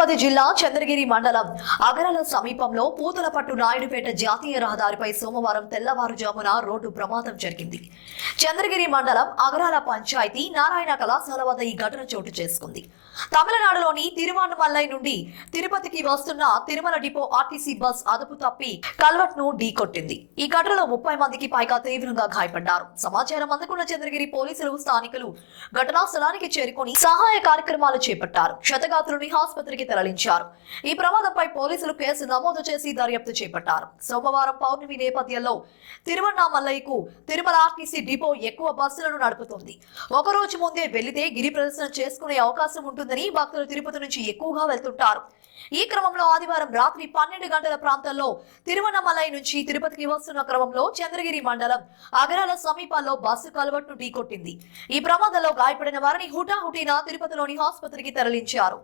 తిరుపతి జిల్లా చంద్రగిరి మండలం అగరల సమీపంలో పూతలపట్టు నాయుడుపేట జాతీయ రహదారిపై సోమవారం తెల్లవారుజామున రోడ్డు ప్రమాదం జరిగింది. చంద్రగిరి మండలం అగరాల పంచాయతీ నారాయణ కళాశాల వద్ద ఈ ఘటన చోటు చేసుకుంది. తమిళనాడులోని తిరువన్నమలై నుండి తిరుపతికి వస్తున్న తిరుమల డిపో ఆర్టీసీ బస్ అదుపు తప్పి కల్వర్ట్ ను ఢీకొట్టింది. ఈ ఘటనలో 30 మందికి పైగా తీవ్రంగా గాయపడ్డారు. సమాచారం అందుకున్న చంద్రగిరి పోలీసులు స్థానికులు ఘటనా స్థలానికి చేరుకుని సహాయ కార్యక్రమాలు చేపట్టారు. క్షతగాత్రుని ఆసుపత్రికి తరలించారు. ఈ ప్రమాదంపై పోలీసులు కేసు నమోదు చేసి దర్యాప్తు చేపట్టారు. సోమవారం పౌర్ణమి నేపథ్యంలో తిరువన్నామలైకు తిరుమల ఆర్టీసీ డిపో ఎక్కువ బస్సులను నడుపుతుంది. ఒకరోజు ముందే వెళ్లితే గిరి ప్రదర్శన చేసుకునే అవకాశం ఉంటుందని భక్తులు తిరుపతి నుంచి ఎక్కువగా వెళ్తుంటారు. ఈ క్రమంలో ఆదివారం రాత్రి 12 గంటల ప్రాంతంలో తిరువన్నమలై నుంచి తిరుపతికి వస్తున్న క్రమంలో చంద్రగిరి మండలం అగరాల సమీపంలో బస్సు కల్వర్ట్ను ఢీకొట్టింది. ఈ ప్రమాదంలో గాయపడిన వారిని హుటాహుటిన తిరుపతిలోని ఆసుపత్రికి తరలించారు.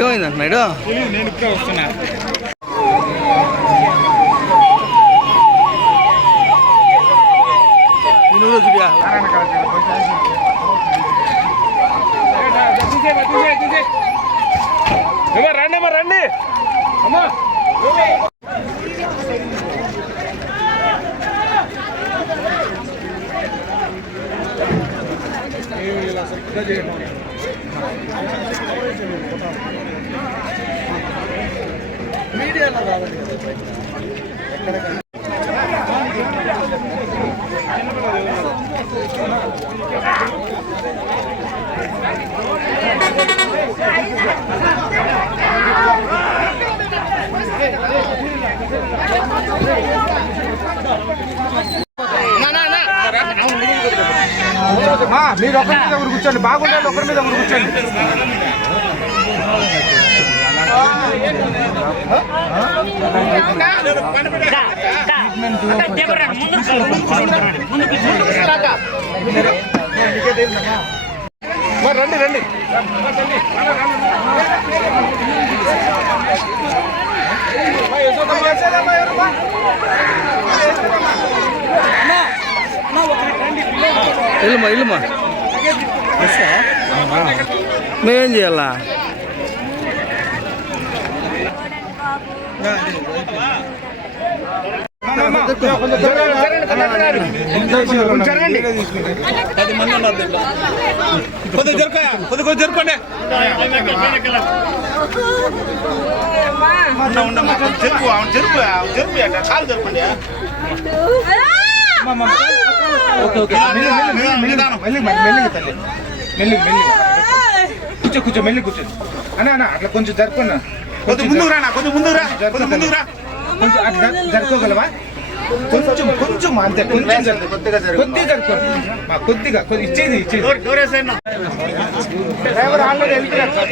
ఏమైందంటున్నాడు? నేను ఇప్పుడే వస్తున్నా. రండి అమ్మా, రండి అమ్మా. మీడియాలో రావాలి. మీరు ఒకరి మీద ఒకరు కూర్చోండి, బాగుండాలి. ఒకరి మీద ఒకరు కూర్చోండి. రండి రండి. ఇల్లుమా ఇల్లుమా మేమేం చేయాలా? జరుపుకోండి. కాలు జరుపుకోండి. కూర్చో కూర్చో, మెల్లి కూర్చోండి అన్న. అట్లా కొంచెం జరుపుకున్నా. కొంచెం ముందుకు రా, కొంచెం ముందుకు రా, కొంచెం అట్లా జరుపుకోగలవా? కొంచెం కొంచెం అంతే, కొంచెం కొద్దిగా జరుపుకోండి. కొద్దిగా ఇచ్చేది డ్రైవర్ ఆల్రెడీ వెళ్తున్నారు సార్.